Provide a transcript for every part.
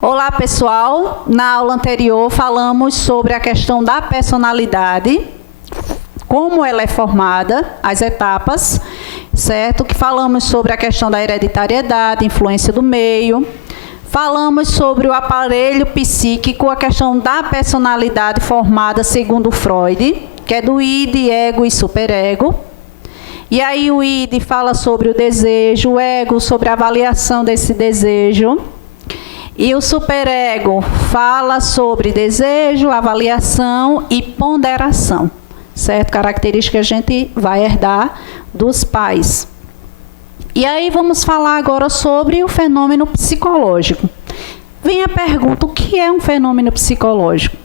Olá, pessoal. Na aula anterior falamos sobre a questão da personalidade, como ela é formada, as etapas, certo? Que falamos sobre a questão da hereditariedade, influência do meio. Falamos sobre o aparelho psíquico, a questão da personalidade formada segundo Freud, que é do id, ego e superego. E aí o id fala sobre o desejo, o ego sobre a avaliação desse desejo. E o superego fala sobre desejo, avaliação e ponderação, certo? Característica que a gente vai herdar dos pais. E aí vamos falar agora sobre o fenômeno psicológico. Vem a pergunta, o que é um fenômeno psicológico?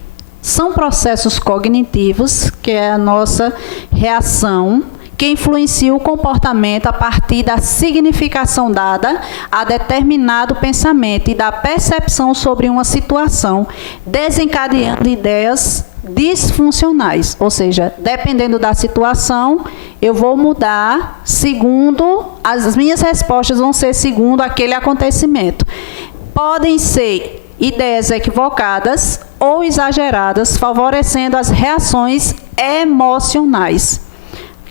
São processos cognitivos, que é a nossa reação, que influencia o comportamento a partir da significação dada a determinado pensamento e da percepção sobre uma situação, desencadeando ideias disfuncionais. Ou seja, dependendo da situação, eu vou mudar segundo, as minhas respostas vão ser segundo aquele acontecimento. Podem ser ideias equivocadas ou exageradas, favorecendo as reações emocionais.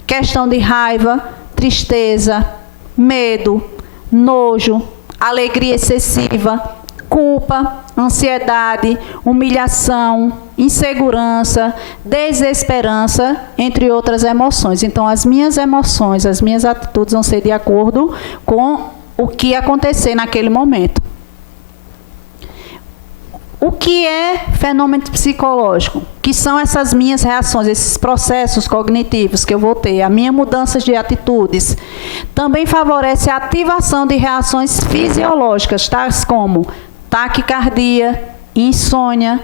Questão de raiva, tristeza, medo, nojo, alegria excessiva, culpa, ansiedade, humilhação, insegurança, desesperança, entre outras emoções. Então, as minhas emoções, as minhas atitudes vão ser de acordo com o que acontecer naquele momento. O que é fenômeno psicológico? Que são essas minhas reações, esses processos cognitivos que eu vou ter, a minha mudança de atitudes. Também favorece a ativação de reações fisiológicas, tais como taquicardia, insônia,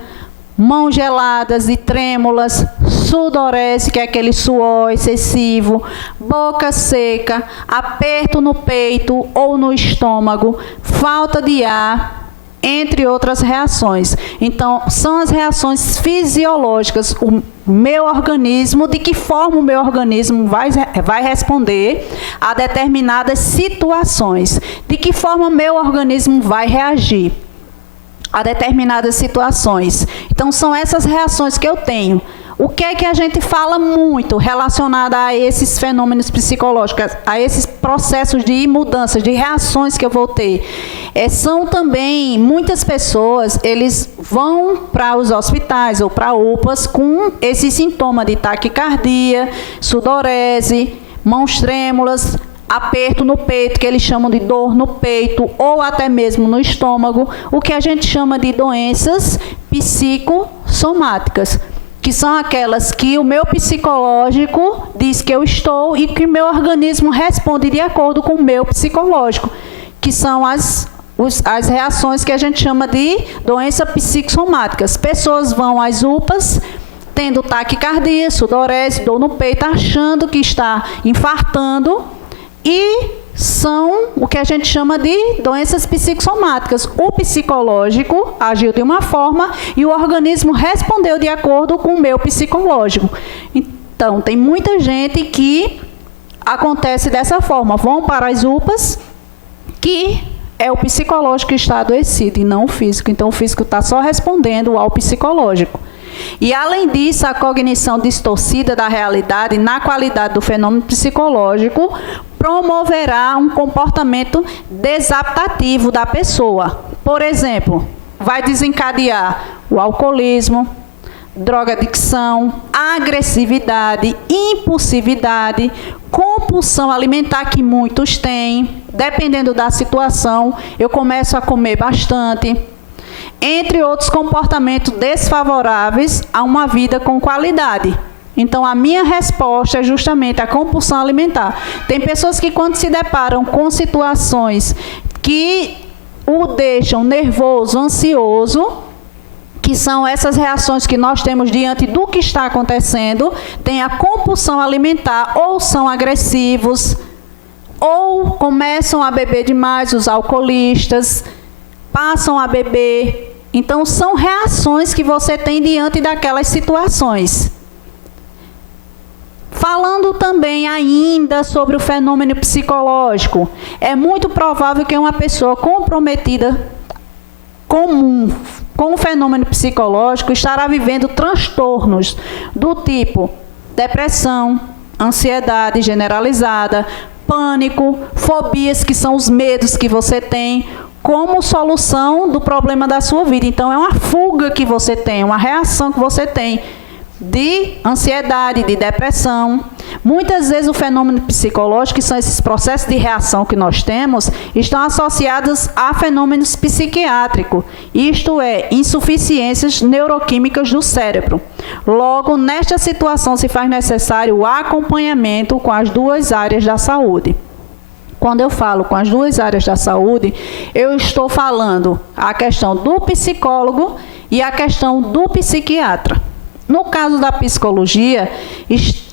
mãos geladas e trêmulas, sudorese, que é aquele suor excessivo, boca seca, aperto no peito ou no estômago, falta de ar, entre outras reações. Então, são as reações fisiológicas, o meu organismo, de que forma o meu organismo vai responder a determinadas situações, de que forma o meu organismo vai reagir a determinadas situações. Então, são essas reações que eu tenho. O que é que a gente fala muito relacionado a esses fenômenos psicológicos, a esses processos de mudança, de reações que eu vou ter? São também, muitas pessoas, eles vão para os hospitais ou para UPAs com esse sintoma de taquicardia, sudorese, mãos trêmulas, aperto no peito, que eles chamam de dor no peito, ou até mesmo no estômago, o que a gente chama de doenças psicossomáticas, que são aquelas que o meu psicológico diz que eu estou e que o meu organismo responde de acordo com o meu psicológico, que são as reações que a gente chama de doenças psicossomáticas. Pessoas vão às UPAs tendo taquicardia, sudorese, dor no peito, achando que está infartando, e são o que a gente chama de doenças psicossomáticas. O psicológico agiu de uma forma e o organismo respondeu de acordo com o meu psicológico. Então, tem muita gente que acontece dessa forma. Vão para as UPAs, que é o psicológico que está adoecido e não o físico. Então, o físico está só respondendo ao psicológico. E, além disso, a cognição distorcida da realidade na qualidade do fenômeno psicológico promoverá um comportamento desadaptativo da pessoa. Por exemplo, vai desencadear o alcoolismo, drogadicção, agressividade, impulsividade, compulsão alimentar, que muitos têm. Dependendo da situação, eu começo a comer bastante, entre outros comportamentos desfavoráveis a uma vida com qualidade. Então, a minha resposta é justamente a compulsão alimentar. Tem pessoas que, quando se deparam com situações que o deixam nervoso, ansioso, que são essas reações que nós temos diante do que está acontecendo, tem a compulsão alimentar, ou são agressivos, ou começam a beber demais, os alcoolistas, passam a beber. Então, são reações que você tem diante daquelas situações. Falando também ainda sobre o fenômeno psicológico, é muito provável que uma pessoa comprometida comum com o fenômeno psicológico estará vivendo transtornos do tipo depressão, ansiedade generalizada, pânico, fobias, que são os medos que você tem, como solução do problema da sua vida. Então, é uma fuga que você tem, uma reação que você tem de ansiedade, de depressão. Muitas vezes o fenômeno psicológico, que são esses processos de reação que nós temos, estão associados a fenômenos psiquiátricos, isto é, insuficiências neuroquímicas do cérebro. Logo, nesta situação se faz necessário o acompanhamento com as duas áreas da saúde. Quando eu falo com as duas áreas da saúde, eu estou falando a questão do psicólogo e a questão do psiquiatra. No caso da psicologia,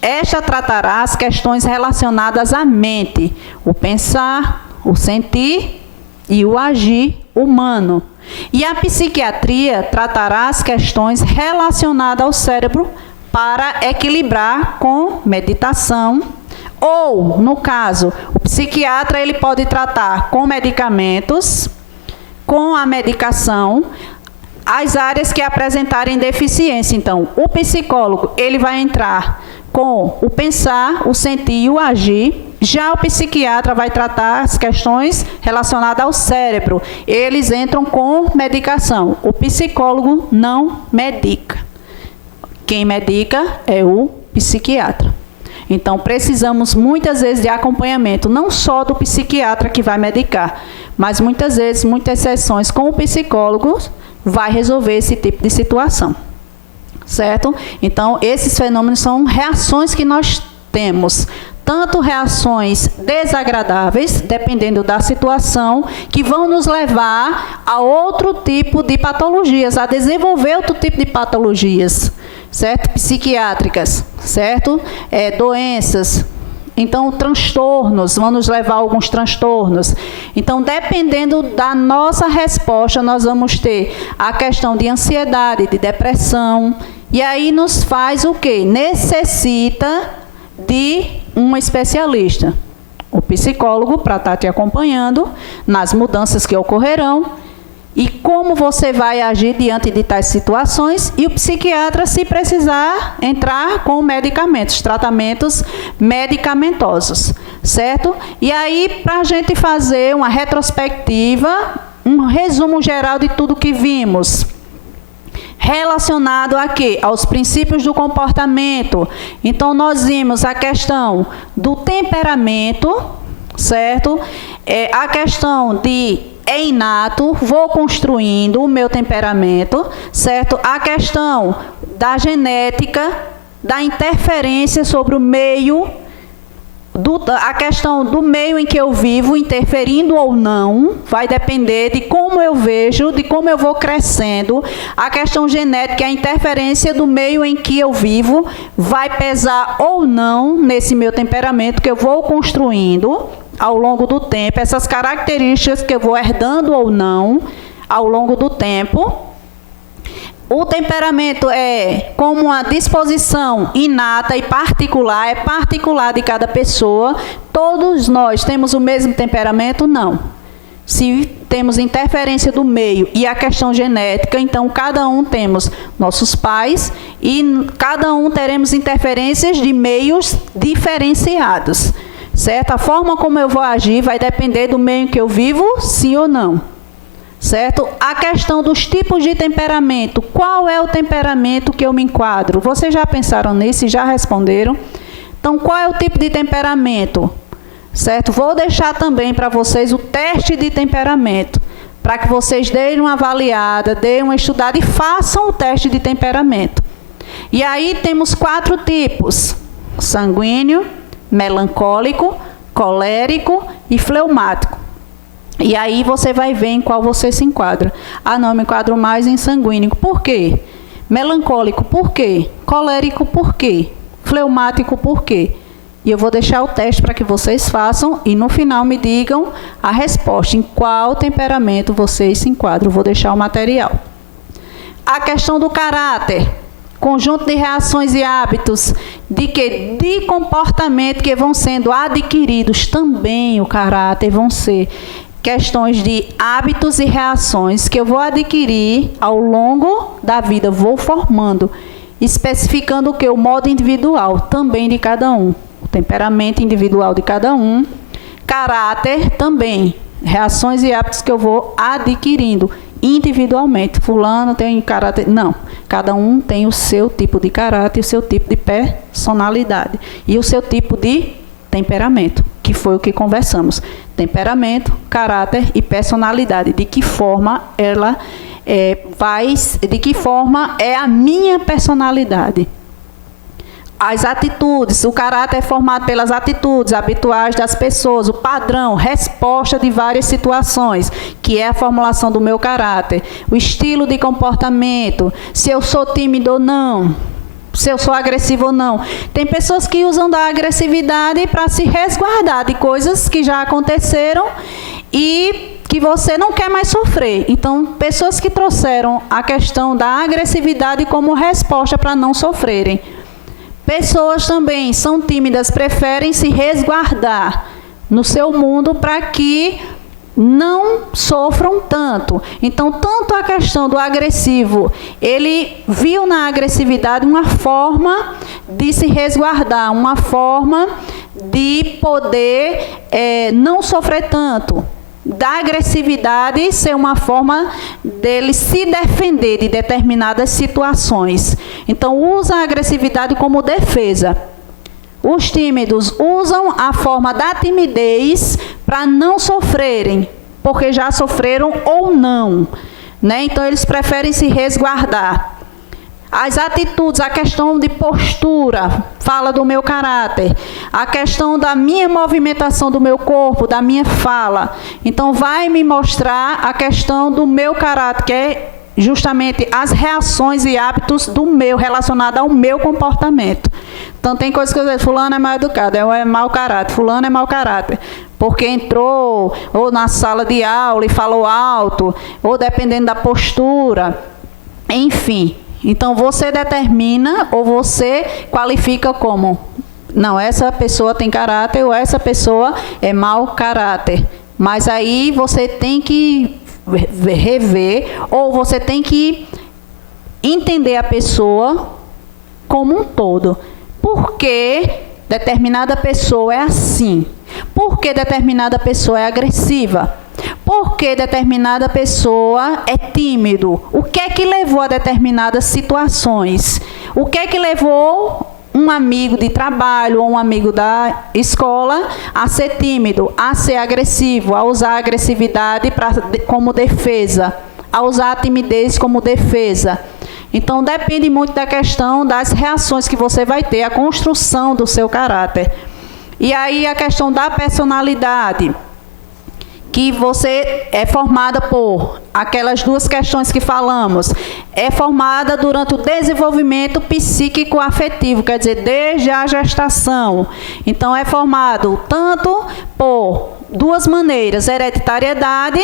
esta tratará as questões relacionadas à mente, o pensar, o sentir e o agir humano. E a psiquiatria tratará as questões relacionadas ao cérebro para equilibrar com meditação. Ou, no caso, o psiquiatra ele pode tratar com medicamentos, com a medicação, as áreas que apresentarem deficiência. Então, o psicólogo ele vai entrar com o pensar, o sentir e o agir. Já o psiquiatra vai tratar as questões relacionadas ao cérebro. Eles entram com medicação. O psicólogo não medica. Quem medica é o psiquiatra. Então, precisamos muitas vezes de acompanhamento, não só do psiquiatra que vai medicar, mas muitas vezes, muitas sessões com o psicólogo vai resolver esse tipo de situação, certo? Então, esses fenômenos são reações que nós temos, tanto reações desagradáveis, dependendo da situação, que vão nos levar a outro tipo de patologias, a desenvolver outro tipo de patologias, certo? Psiquiátricas, certo? Doenças. Então, transtornos, vão nos levar a alguns transtornos. Então, dependendo da nossa resposta, nós vamos ter a questão de ansiedade, de depressão. E aí nos faz o quê? Necessita de um especialista. O psicólogo para estar te acompanhando nas mudanças que ocorrerão. E como você vai agir diante de tais situações, e o psiquiatra, se precisar, entrar com medicamentos, tratamentos medicamentosos, certo? E aí, para a gente fazer uma retrospectiva, um resumo geral de tudo que vimos, relacionado a quê? Aos princípios do comportamento. Então, nós vimos a questão do temperamento, certo? A questão de é inato, vou construindo o meu temperamento, certo? A questão da genética, da interferência sobre o meio, a questão do meio em que eu vivo, interferindo ou não, vai depender de como eu vejo, de como eu vou crescendo. A questão genética, a interferência do meio em que eu vivo, vai pesar ou não nesse meu temperamento que eu vou construindo ao longo do tempo, essas características que eu vou herdando ou não ao longo do tempo. O temperamento é como uma disposição inata e particular, é particular de cada pessoa. Todos nós temos o mesmo temperamento? Não. Se temos interferência do meio e a questão genética, então cada um temos nossos pais e cada um teremos interferências de meios diferenciados. Certo? A forma como eu vou agir vai depender do meio em que eu vivo, sim ou não. Certo? A questão dos tipos de temperamento. Qual é o temperamento que eu me enquadro? Vocês já pensaram nisso e já responderam? Então, qual é o tipo de temperamento? Certo? Vou deixar também para vocês o teste de temperamento, para que vocês deem uma avaliada, deem uma estudada e façam o teste de temperamento. E aí temos 4 tipos: sanguíneo, melancólico, colérico e fleumático. E aí você vai ver em qual você se enquadra. Ah, não, eu me enquadro mais em sanguíneo. Por quê? Melancólico, por quê? Colérico, por quê? Fleumático, por quê? E eu vou deixar o teste para que vocês façam e no final me digam a resposta, em qual temperamento vocês se enquadram. Eu vou deixar o material. A questão do caráter. Conjunto de reações e hábitos de comportamento que vão sendo adquiridos também, o caráter vão ser, questões de hábitos e reações que eu vou adquirir ao longo da vida, vou formando, especificando o que? O modo individual também de cada um, o temperamento individual de cada um, caráter também, reações e hábitos que eu vou adquirindo individualmente. Fulano tem caráter... Não, cada um tem o seu tipo de caráter, o seu tipo de personalidade e o seu tipo de temperamento, que foi o que conversamos. Temperamento, caráter e personalidade. De que forma ela de que forma é a minha personalidade. As atitudes, o caráter é formado pelas atitudes habituais das pessoas, o padrão, resposta de várias situações, que é a formulação do meu caráter, o estilo de comportamento, se eu sou tímido ou não, se eu sou agressivo ou não. Tem pessoas que usam da agressividade para se resguardar de coisas que já aconteceram e que você não quer mais sofrer. Então, pessoas que trouxeram a questão da agressividade como resposta para não sofrerem. Pessoas também são tímidas, preferem se resguardar no seu mundo para que não sofram tanto. Então, tanto a questão do agressivo, ele viu na agressividade uma forma de se resguardar, uma forma de poder não sofrer tanto. Da agressividade ser uma forma dele se defender de determinadas situações. Então, usa a agressividade como defesa. Os tímidos usam a forma da timidez para não sofrerem, porque já sofreram ou não, né? Então, eles preferem se resguardar. As atitudes, a questão de postura, fala do meu caráter. A questão da minha movimentação do meu corpo, da minha fala. Então, vai me mostrar a questão do meu caráter, que é justamente as reações e hábitos do meu, relacionado ao meu comportamento. Então, tem coisas que eu digo, fulano é mal educado, é mau caráter, fulano é mau caráter. Porque entrou ou na sala de aula e falou alto, ou dependendo da postura, enfim. Então, você determina ou você qualifica como, não, essa pessoa tem caráter ou essa pessoa é mau caráter. Mas aí você tem que rever ou você tem que entender a pessoa como um todo. Por que determinada pessoa é assim? Por que determinada pessoa é agressiva? Por que determinada pessoa é tímido? O que é que levou a determinadas situações? O que é que levou um amigo de trabalho ou um amigo da escola a ser tímido, a ser agressivo, a usar a agressividade como defesa, a usar a timidez como defesa? Então, depende muito da questão das reações que você vai ter, a construção do seu caráter. E aí, a questão da personalidade, que você é formada por aquelas duas questões que falamos, é formada durante o desenvolvimento psíquico-afetivo, quer dizer, desde a gestação. Então, é formado tanto por duas maneiras, hereditariedade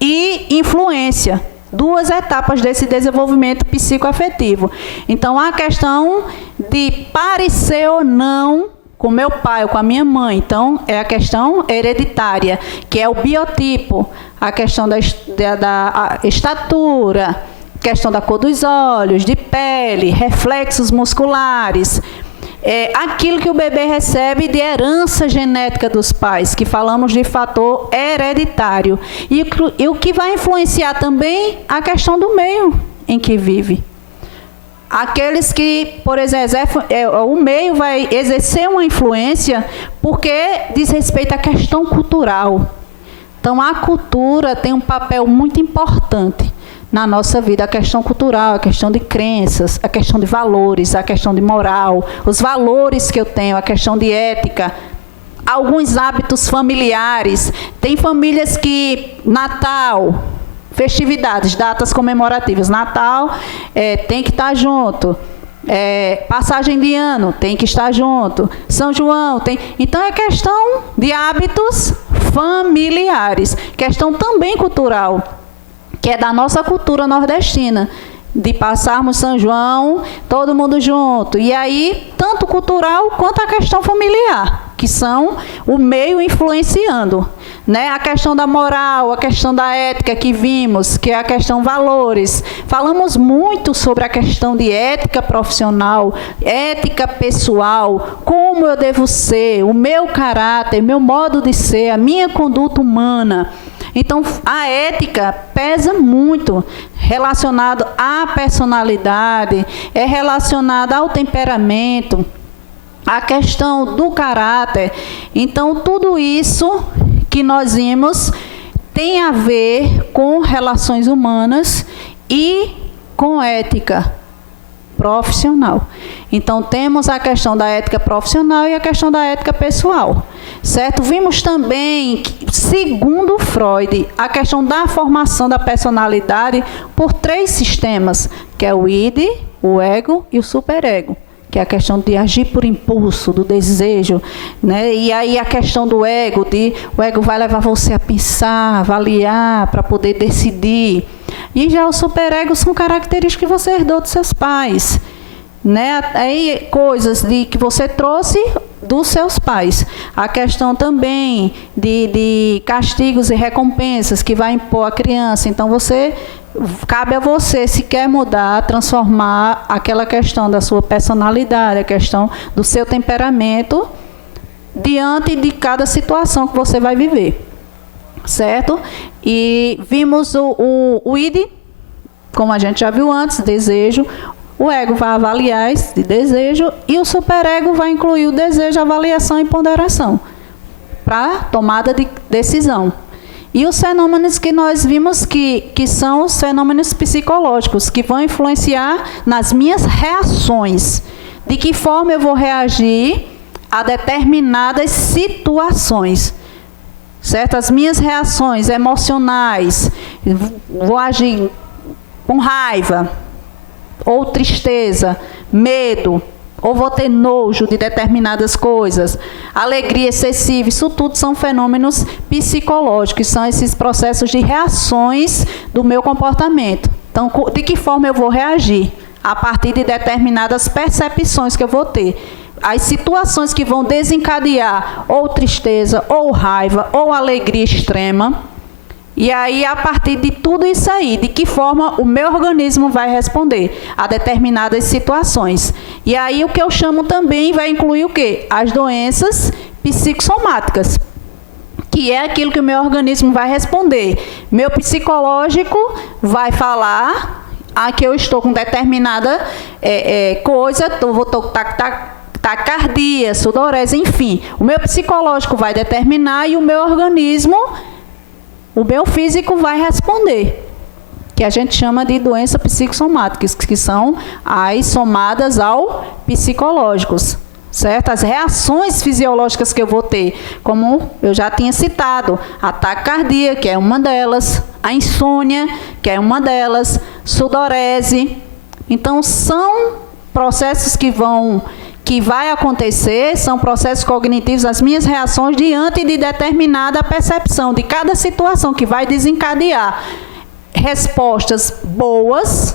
e influência. Duas etapas desse desenvolvimento psicoafetivo. Então, a questão de parecer ou não com meu pai ou com a minha mãe, então, é a questão hereditária, que é o biotipo, a questão da estatura, questão da cor dos olhos, de pele, reflexos musculares, aquilo que o bebê recebe de herança genética dos pais, que falamos de fator hereditário. E o que vai influenciar também a questão do meio em que vive. Aqueles que, por exemplo, o meio vai exercer uma influência porque diz respeito à questão cultural. Então, a cultura tem um papel muito importante na nossa vida, a questão cultural, a questão de crenças, a questão de valores, a questão de moral, os valores que eu tenho, a questão de ética, alguns hábitos familiares. Tem famílias que Natal, festividades, datas comemorativas, Natal tem que estar junto, passagem de ano tem que estar junto, São João tem. Então é questão de hábitos familiares, questão também cultural, que é da nossa cultura nordestina, de passarmos São João, todo mundo junto. E aí, tanto cultural quanto a questão familiar. que são o meio influenciando, né? A questão da moral, a questão da ética que vimos, que é a questão valores. Falamos muito sobre a questão de ética profissional, ética pessoal, como eu devo ser, o meu caráter, meu modo de ser, a minha conduta humana. Então, a ética pesa muito, relacionado à personalidade, é relacionada ao temperamento, a questão do caráter. Então, tudo isso que nós vimos tem a ver com relações humanas e com ética profissional. Então, temos a questão da ética profissional e a questão da ética pessoal, certo? Vimos também, segundo Freud, a questão da formação da personalidade por 3 sistemas, que é o id, o ego e o superego, que é a questão de agir por impulso, do desejo, né? E aí a questão do ego, o ego vai levar você a pensar, avaliar, para poder decidir. E já o superego são características que você herdou dos seus pais, né? Aí coisas que você trouxe dos seus pais. A questão também de castigos e recompensas que vai impor a criança. Então, cabe a você, se quer mudar, transformar aquela questão da sua personalidade, a questão do seu temperamento, diante de cada situação que você vai viver. Certo? E vimos o id, como a gente já viu antes, desejo. O ego vai avaliar esse desejo e o superego vai incluir o desejo, avaliação e ponderação para tomada de decisão. E os fenômenos que nós vimos que são os fenômenos psicológicos, que vão influenciar nas minhas reações. De que forma eu vou reagir a determinadas situações. Certo? As minhas reações emocionais, vou agir com raiva, ou tristeza, medo, ou vou ter nojo de determinadas coisas, alegria excessiva, isso tudo são fenômenos psicológicos, são esses processos de reações do meu comportamento. Então, de que forma eu vou reagir? A partir de determinadas percepções que eu vou ter. As situações que vão desencadear ou tristeza, ou raiva, ou alegria extrema. E aí, a partir de tudo isso aí, de que forma o meu organismo vai responder a determinadas situações. E aí, o que eu chamo também vai incluir o quê? As doenças psicossomáticas, que é aquilo que o meu organismo vai responder. Meu psicológico vai falar que eu estou com determinada coisa, vou taquicardia, sudorese, enfim. O meu psicológico vai determinar e o meu organismo, o meu físico vai responder. Que a gente chama de doenças psicossomáticas, que são as somadas ao psicológicos. Certo? As reações fisiológicas que eu vou ter, como eu já tinha citado, a taquicardia, que é uma delas, a insônia, que é uma delas, sudorese. Então, são processos que vai acontecer, são processos cognitivos, as minhas reações diante de determinada percepção, de cada situação que vai desencadear respostas boas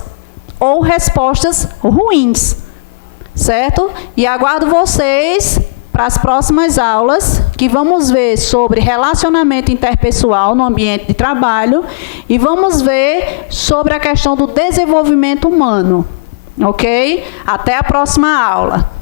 ou respostas ruins, certo? E aguardo vocês para as próximas aulas, que vamos ver sobre relacionamento interpessoal no ambiente de trabalho e vamos ver sobre a questão do desenvolvimento humano, ok? Até a próxima aula.